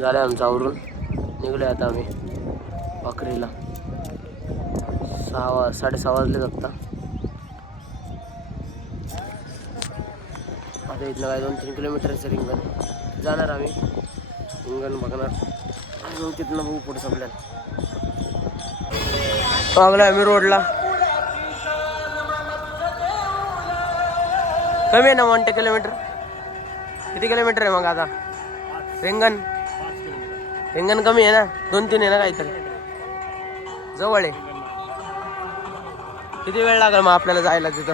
झालं आमचं आवरून. निघलो आता आम्ही वाकरीला सहा वा साडेसहा वाजले आत्ता आता इथलं काय दोन तीन किलोमीटरचं रिंगण जाणार आम्ही. रिंगण बघणार. मग तिथनं बघू पुढे आपल्याला लागला आम्ही रोडला. कमी आहे ना वन किलोमीटर? किती किलोमीटर आहे मग आता? रिंगण? रिंगण कमी आहे ना? दोन तीन आहे ना काहीतरी. जवळ आहे. किती वेळ लागेल मग आपल्याला जायला तिथं?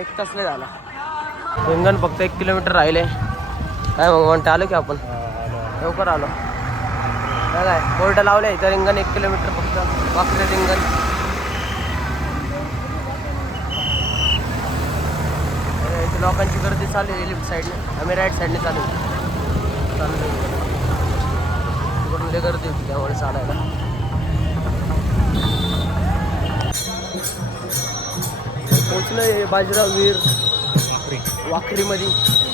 एक तास नाही झाला. रिंगण फक्त एक किलोमीटर राहिले. काय मग म्हणते आलो की आपण? लवकर आलो. काय काय? बोर्ड लावले इथं रिंगण एक किलोमीटर फक्त. वाकरे रिंगण. इथे लोकांची गर्दी चालू आहे लेफ्ट साईडने आम्ही राईट साईडने चालू आहे. चाललोय. तिकडून लय गर्दी होती त्यामुळे चालायला. पोचलोय बाजीराव वीर वाखरीमध्ये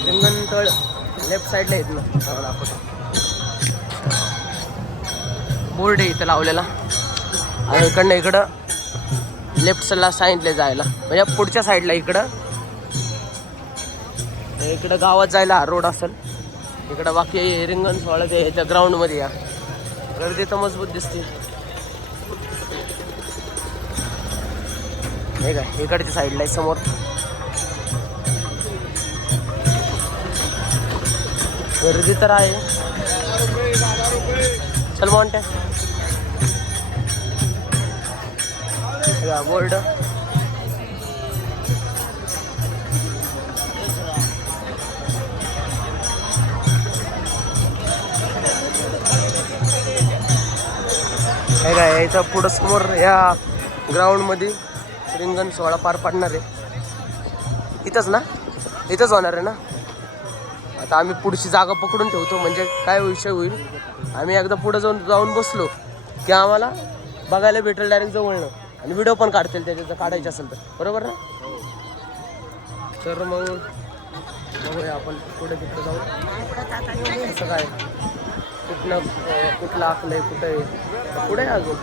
रिंगणतळ लेफ्ट साईडला येत ना दाखवतो बोर्ड आहे इथं लावलेला. आणि इकडनं इकडं लेफ्ट साईडला सांगितले जायला. म्हणजे पुढच्या साईडला इकडं. इकडं गावात जायला रोड असेल. इकडं बाकी रिंगण सोहळा ते ह्याच्या ग्राउंडमध्ये या. गर्दी तर मजबूत दिसते. हे काय इकडच्या साईडला आहे समोर. गर्दी तर आहे. चल म्हणते बोर्ड. हे काय याच्या पुढं समोर या ग्राउंडमध्ये रिंगण सोहळा पार पाडणार आहे. इथंच ना? इथंच होणार आहे ना? आता आम्ही पुढची जागा पकडून ठेवतो म्हणजे काय विषय होईल? आम्ही एकदा पुढं जाऊन जाऊन बसलो की आम्हाला बघायला भेटेल डायरेक्ट जवळनं. आणि व्हिडिओ पण काढतील त्याच्याचं काढायचं असेल तर. बरोबर ना? तर मग बघूया आपण पुढे तिकडे जाऊ. कसं काय? कुठनं कुठलं कुठलं आखलंय कुठं आहे? पुढे आहे अजून.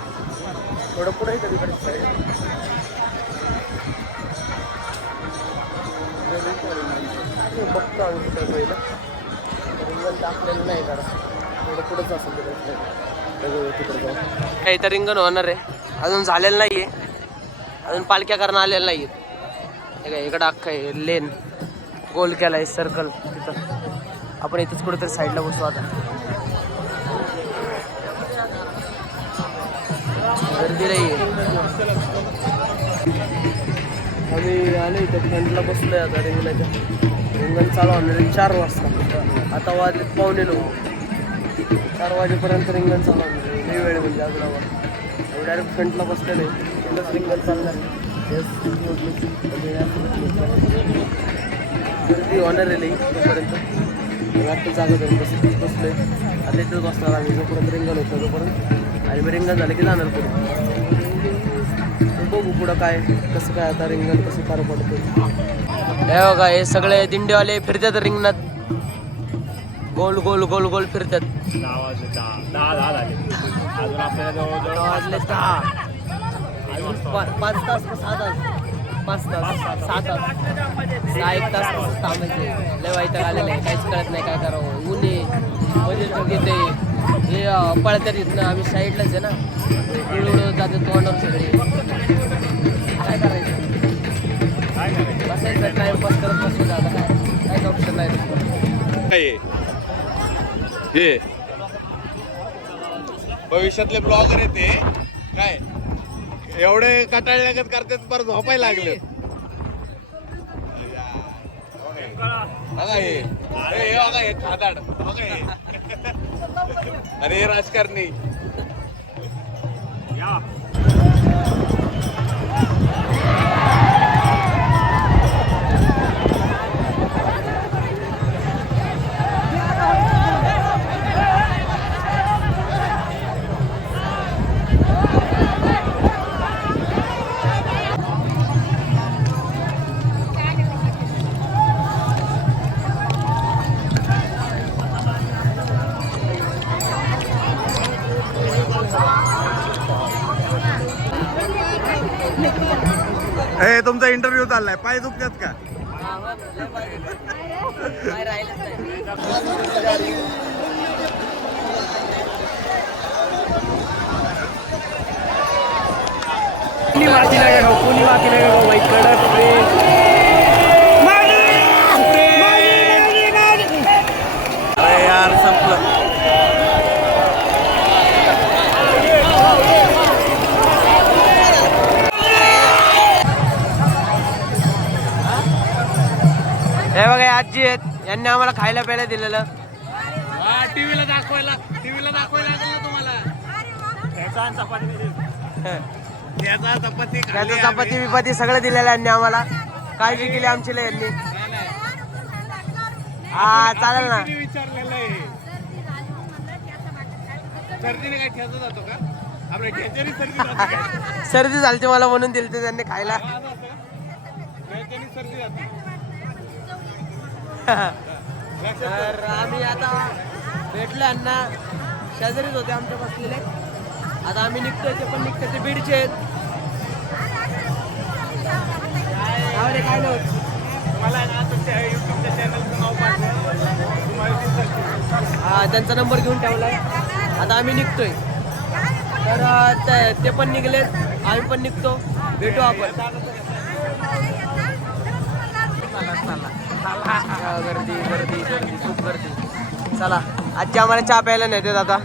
थोडं पुढे आहे बघतो आम्ही कुठं पहिलं. रिंगण टाकलेलं नाही करा थोडं पुढंच असेल तिकडे. तिकडे जाऊ. काही तर रिंगण होणार आहे. अजून झालेलं नाही आहे अजून पालख्या करणं आलेलं नाही आहेत हे काय इकडं अख्खं आहे लेन गोल केला आहे सर्कल तिथं. आपण इथंच कुठेतरी साईडला बसू आता. गर्दी नाही आहे आम्ही आले इथं फ्रंटला बसलो आहे आता रिंगणाच्या रिंगण चालू होणार चार वाजता. आता वाजले पावणे नऊ. चार वाजेपर्यंत रिंगण चालू होणार आहे म्हणजे वेळ म्हणजे अजून आम्ही डायरेक्ट फ्रंटला बसले आहे तिथंच रिंगण चालणार म्हणजे गर्दी होणार आहे नाही तोपर्यंत मग जागा धरून बसले बसले आता इथंच बसणार आम्ही जोपर्यंत रिंगण होतं तोपर्यंत. आणि मग रिंगण झालं की जाणार पुढे. बघू पुढं काय कसं काय आता रिंगण कसं पार पडतं हे बघा हे सगळे दिंडेवाले फिरतात रिंगणात. गोल गोल गोल गोल फिरतात. दहा वाजले दहा दहा दहा झाले. अजून आपल्याला जवळजवळ वाजले दहा. अजून पा- पाच तास का सहा तास. पाच तास सहा तास सहा एक तास तसंच थांबायचे. लय वाईट आलेलं आहे काहीच कळत नाही काय करावं. ऊन आहे बजेट घेते हे अं, पळत्यात इथनं. आम्ही साईडलाच आहे ना. उडवत जाते तोंडावर सगळे. काय करायचं? काय करायचं बसायचं टाइमपास करत बसून आता काय काहीच ऑप्शन नाही काय हे? भविष्यातले ब्लॉगर येते काय? एवढे कटाळल्यागत करतात पर झोपाय लागले. बघा हे. अरे हे बघा हे खादाड. बघा हे. अरे हे राजकारणी. तुमचा इंटरव्ह्यू चाललाय? पाय दुखतात का? कोणी बाकी नाही खाऊ कोणी बाकी नाही खाऊ बाई कडक आजी आहेत यांनी आम्हाला खायला प्यायला दिलेलं. टीव्हीला दाखवायला टीव्हीला दाखवायला लागेल ना तुम्हाला. चपाती. त्याचा चपाती बिपाती सगळं दिलेलं यांनी आम्हाला. काळजी केली आमची लय यांनी. हा चालेल ना. आम्ही. विचारलेलं आहे. सर्दीने काय ठेचा जातो का? आपल्या ठेच्याने सर्दी झाली मला म्हणून दिली ते त्यांनी खायला. ठेच्याने सर्दी जाते. तर आम्ही आता भेटलो यांना. शेजारीच होते आमच्या बसलेले. आता आम्ही निघतोय ते पण निघतोय ते बीडचे आहेत. काय रे, काय नाही होत. मला ना तुमच्या युट्यूबच्या चॅनलचं नाव पाठवा तुम्हाला दिसेल. हा त्यांचा नंबर घेऊन ठेवलाय. आता आम्ही निघतोय. तर ते- ते पण निघलेत आम्ही पण निघतो. भेटू आपण. गर्दी गर्दी गर्दी खूप गर्दी. चला आजी आम्हाला चहा प्यायला नाही देत आता.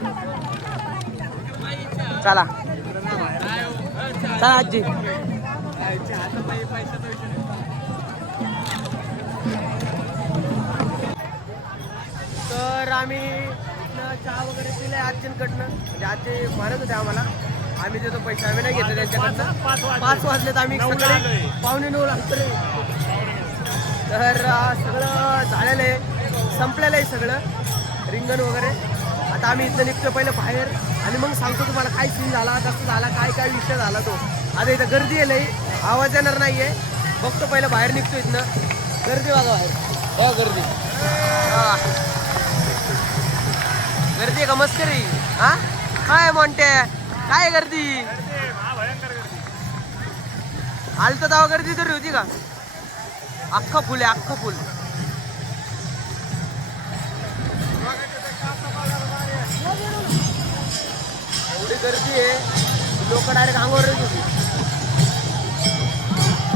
चला. चला आजी. तर आम्ही चहा वगैरे पिलाय आजींकडनं. म्हणजे आजी मारत होते आम्हाला. आम्ही देतो पैसे. आम्ही नाही घेतले त्यांच्याकडनं. पाच वाजले. वाजलेत. आम्ही पाहुणे सकाळी नऊ लागतो तर सगळं झालेलं आहे. संपलेलं आहे सगळं. रिंगण वगैरे. आता आम्ही इथं निघतो पहिलं बाहेर. आणि मग सांगतो तुम्हाला काय सीन झाला कसं झाला काय काय विषय झाला तो. आता इथं गर्दी आहे लई. आवाज येणार नाहीये. बघतो पहिलं बाहेर निघतो इथनं. गर्दी बघा बाहेर. हो गर्दी. गर्दी आहे का मस्करी हा? काय म्हणते काय गर्दी? गर्दी, महाभयंकर गर्दी. आलं तर तेव्हा गर्दी तरी होती का? अख्खं फुल आहे अख्खं फुल. एवढी गर्दी आहे लोक डायरेक्ट अंगावरच होती.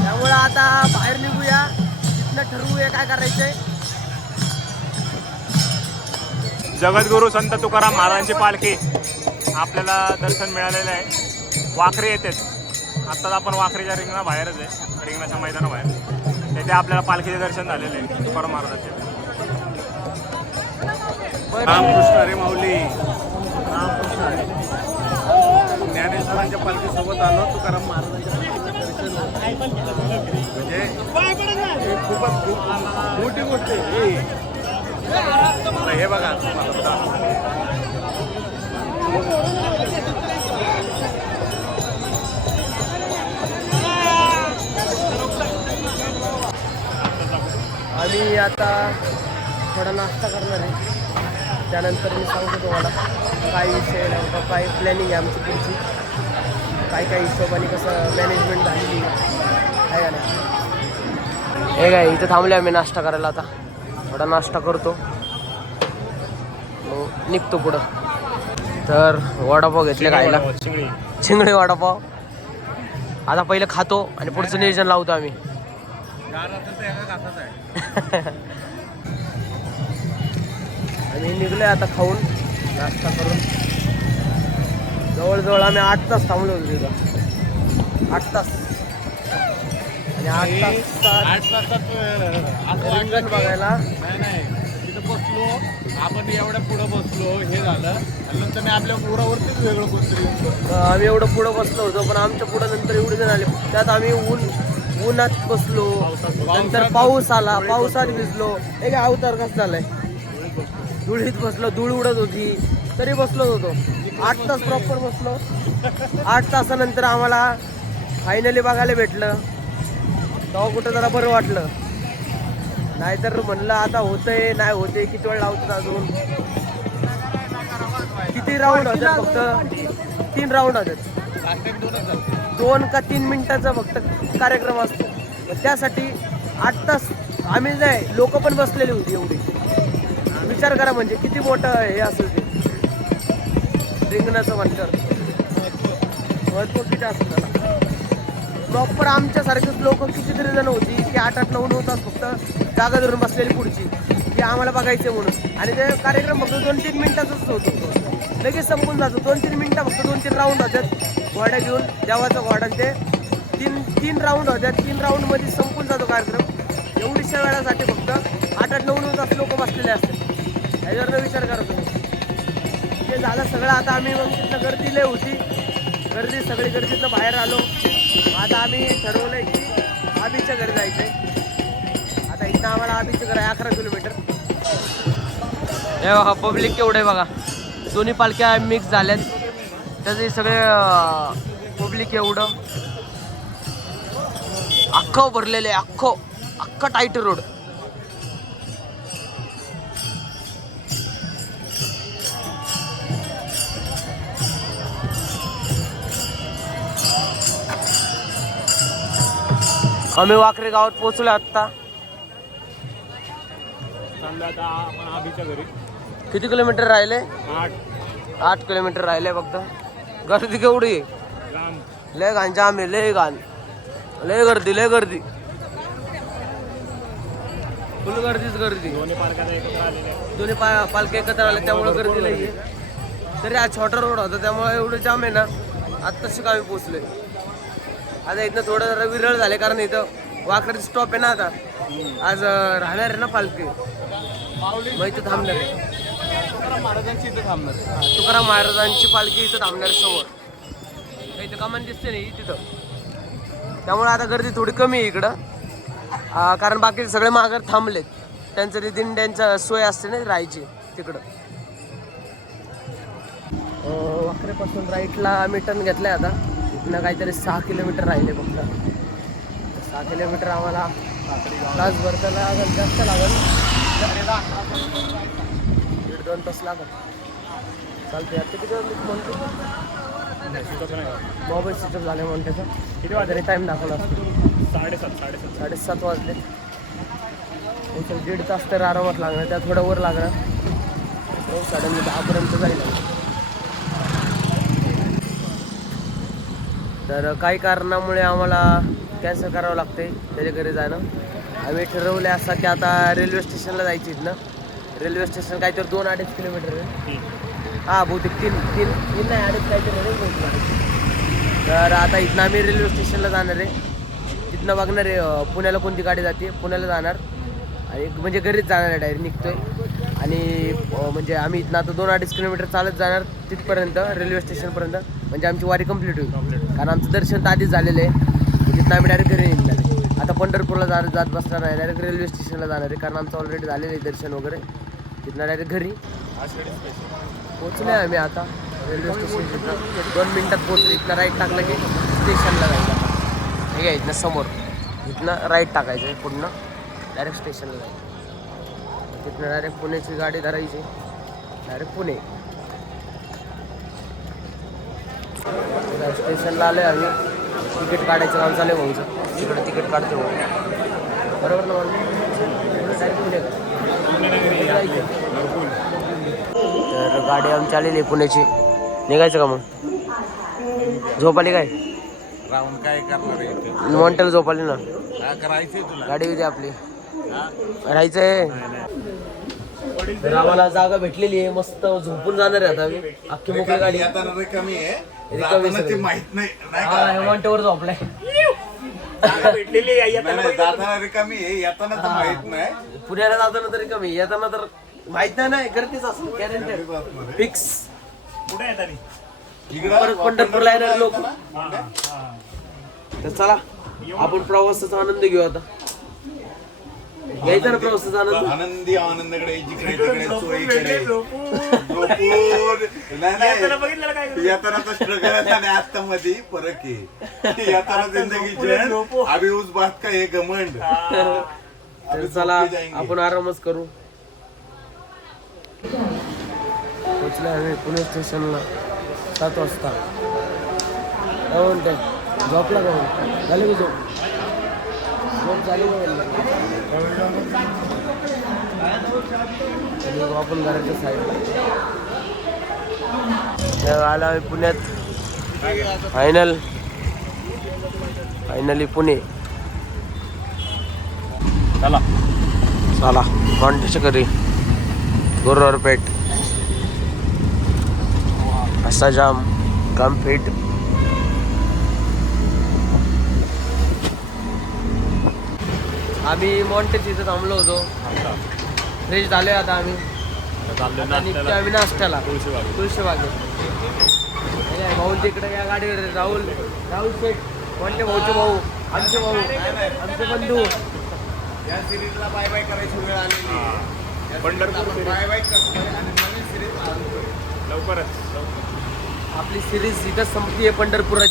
त्यामुळं आता बाहेर निघूया. तिथनं ठरवूया काय करायचंय. जगद्गुरु संत तुकाराम महाराजांची पालखी आपल्याला दर्शन मिळालेलं आहे. वाखरे येतेच आत्ताच आपण वाखरेच्या रिंगणा बाहेरच आहे. रिंगणाच्या मैदानाबाहेर. तेथे आपल्याला पालखीचे दर्शन झालेले आहे तुकाराम महाराजांचे. रामकृष्ण हरी माऊली. रामकृष्ण ज्ञानेश्वरांच्या पालखीसोबत आलो तुकाराम महाराजांच्या म्हणजे खूपच खूप मोठी गोष्ट आहे. ही. हे बघा तुम्हाला. आम्ही आता थोडा नाश्ता करणार आहे. त्यानंतर मी सांगतो तुम्हाला काय विषय नेमका काय प्लॅनिंग आहे आमची पुढची. काय काय हिशोबाने कसं मॅनेजमेंट झालेली आहे का नाही. हे काय इथं थांबले आम्ही नाश्ता करायला आता. थोडा नाश्ता करतो. मग निघतो पुढं. तर वडापाव घेतले खायला चिंगडी. चिंगडी वडापाव. आता पहिलं खातो आणि पुढचं नियोजन लावतो आम्ही. आणि निघलोय आता खाऊन नाश्ता करून. जवळजवळ आम्ही आठ तास थांबलो होतो तिथं. आठ तास. आणि आठ तास आठ तासात रिंगण बघायला. नाही नाही. तिथं बसलो. आपण एवढ्या पुढं बसलो हे झालं. नंतर मी आपल्या उरावरतीच वेगळं अं, आम्ही एवढं पुढं बसलो होतो पण आमच्या पुढं नंतर एवढे जण आले. त्यात आम्ही ऊन उन्हात बसलो नंतर पाऊस आला पावसात भिजलो. हे काय अवतार कसं झालाय? धुळीत बसलो धूळ उडत होती. तरी बसलो होतो. आठ तास प्रॉपर बसलो. आठ तासानंतर आम्हाला फायनली बघायला भेटलं. तेव्हा कुठं जरा बरं वाटलं. नाहीतर म्हणलं आता होतंय नाही होतंय किती वेळ लावतात अजून? किती राऊंड होतात फक्त? तीन राऊंड होतात. दोन का तीन मिनिटाचा फक्त कार्यक्रम असतो. त्यासाठी आठ तास आम्ही नाही लोक पण बसलेली होती एवढी. विचार करा म्हणजे किती मोठं हे असेल ते. रिंगणाचं म्हणतात महत्त्व किती असेल त्याला प्रॉपर आमच्यासारखेच लोक कितीतरी जण होती की आठ आठ नऊ नऊ तास फक्त जागा धरून बसलेली पुढची की आम्हाला बघायचे म्हणून. आणि ते कार्यक्रम फक्त दोन तीन मिनिटाचाच होतो. लगेच संपून जातो. दोन तीन मिनिटं फक्त दोन तीन राऊंड होतात घोड्या घेऊन देवाचा घोडा ते तीन तीन राऊंड होत्या. तीन राऊंडमध्ये संपून जातो कार्यक्रम. एवढीशा वेळासाठी फक्त आठ आठ नऊ नऊ तास लोक बसलेले असतात. ह्याच्यावर विचार करतो ते झालं सगळं. आता आम्ही मग तिथनं गर्दी लय होती. गर्दी सगळी गर्दीतनं बाहेर आलो. आता आम्ही ठरवलंय की आबीच्या घरी जायचंय. आता इथं आम्हाला आबीचं घर आहे अकरा किलोमीटर. हे बघा पब्लिक केवढं आहे बघा. दोन्ही पालख्या मिक्स झाल्यात. त्याचे सगळे पब्लिक एवढं. अख्खं भरलेलं आहे अख्खं अख्खं टाईट रोड आम्ही वाकरे गावात पोहोचलो आत्ता. किती किलोमीटर राहिले? आठ. आठ किलोमीटर राहिले फक्त. गर्दी केवढी? लय घाण जाम आहे लय घाण. लय गर्दी लय गर्दी. फुल गर्दीच गर्दी. दोन्ही पा पालखे एकत्र आले त्यामुळे गर्दी नाही तरी आज छोटा रोड होता त्यामुळे एवढं जाम आहे ना. आत्ताशी आम्ही पोचलोय आता इथनं थोडं जरा विरळ झाले कारण इथं वाकडी स्टॉप आहे ना आता. आज राहणार आहे ना पालखी. मग इथं थांबणार आहे. महाराजांची थांबणार. तुकाराम महाराजांची पालखी इथं थांबणार समोर. इथं कमान दिसते नाही तिथं. त्यामुळे आता गर्दी थोडी कमी आहे इकडं. कारण बाकीचे सगळे माघार थांबलेत. त्यांचं ते दिंड्यांचा सोय असते ना राहायची तिकडं. वाकरेपासून राईटला आम्ही टर्न घेतलाय आता. इथनं काहीतरी सहा किलोमीटर राहिले फक्त. सहा किलोमीटर आम्हाला तासभर तर जास्त लागेल. दीड दोन तास लागेल. चालते आता किती म्हणतो मोबाईल स्विच झाले म्हणून त्याचा. किती वाजता टाईम दाखवला असतो. साडेसात साडेसात. साडेसात वाजले. त्याचं दीड तास तर आरामात लागणार. त्या थोडं वर लागणार. साडे दहापर्यंत जाईल. तर काही कारणामुळे आम्हाला कॅन्सल करावं लागते त्याच्या घरी जाणं. आम्ही ठरवले असं की आता रेल्वे स्टेशनला जायची ना. रेल्वे स्टेशन काहीतरी दोन अडीच किलोमीटर आहे. हा बहुतेक तीन तीन तीन नाही अडीच काहीतरी बहुतेक. तर आता इथनं आम्ही रेल्वे स्टेशनला जाणार आहे. तिथनं बघणार आहे पुण्याला कोणती गाडी जाते. पुण्याला जाणार. आणि म्हणजे घरीच जाणार आहे डायरेक्ट निघतोय. आणि म्हणजे आम्ही इथनं आता दोन अडीच किलोमीटर चालत जाणार तिथपर्यंत रेल्वे स्टेशनपर्यंत. म्हणजे आमची वारी कंप्लीट होईल. कारण आमचं दर्शन तर आधीच झालेलं आहे. तिथनं आम्ही डायरेक्ट घरी निघणार आहे. आता पंढरपूरला जा जात बसणार आहे डायरेक्ट रेल्वे स्टेशनला जाणार आहे. कारण आमचं ऑलरेडी झालेलं आहे दर्शन वगैरे. तिथनं डायरेक्ट घरी. पोचले आम्ही आता. रेल्वे स्टेशन तिथं. दोन मिनिटात पोचले इथनं राईट टाकलं की स्टेशनला जायचं हे काय इथनं समोर. इथनं राईट टाकायचं आहे पुढनं डायरेक्ट स्टेशनला जायचं. तिथनं डायरेक्ट पुण्याची गाडी धरायची. डायरेक्ट पुणे. स्टेशनला आले आम्ही. तिकीट काढायचं काम चालू आहे भाऊचं. तिकडे तिकीट काढतो बरोबर ना म्हणून डायरेक्ट पुणे. तर गाडी आमची आलेली आहे पुण्याची. निघायचं का मग? झोप आली काय? राहून काय करणार आहे इथे? मॉन्टेल झोप आली ना गाडी होती आपली. राहायचंय. तर आम्हाला जागा भेटलेली आहे. मस्त झोपून जाणार आहे आता आम्ही. अख्खी मोकळी गाडी. रिकामी आहे. माहीत नाही. झोपलाय. भेटलेली आहे नाही, नाही, जाताना रिकामी आहे येताना तर माहीत नाही. पुण्याला जाताना तरी कमी येताना तर माहीत नाही ना गर्दीच असं गॅरंटेड फिक्स कुठे येतात आणि? इकडं परत पंढरपूरला येणार लोक. हा, हा. तर चला आपण प्रवासाचा आनंद घेऊ आता. घ्यायचा ना प्रवासाचा आनंद आनंदी आनंदकडे जिकडे तिकडे चोईकडे झोपून. नाही नाही. बघितलं काय? करू? येतानाचा स्ट्रगल आणि आता मध्ये फरक आहे. येताना जिंदगी जन अभी उस बात का हे घमंड. तर चला आपण आरामच करू. पोचलो आम्ही पुणे स्टेशनला. सात वाजता. काय म्हणते झोपला का? झाली की झोप? आपण घराच्या साईडला. आला पुण्यात. Final finally Pune. चला. चला. कॉन्टेस्ट करी. गुरुवार पेठ असा जाम काम पेठ आम्ही मॉन्टेज इथं थांबलो होतो. फ्रेश झाले आता आम्ही. आता निघतो नाश्त्याला. आम्ही नाश्त्याला. तुळशीबाग. भाऊ तिकडे या गाडीवर राहुल राहुल शेठ कोणते भाऊचे भाऊ आमचे भाऊ आमचे बंधू. या सिरीजला बाय बाय करायची वेळ आलेली हा. पंढरपूर बाय बाय करतोय आणि नवीन सिरीज लवकरच आपली सिरीज इथं संपली आहे पंढरपुराची.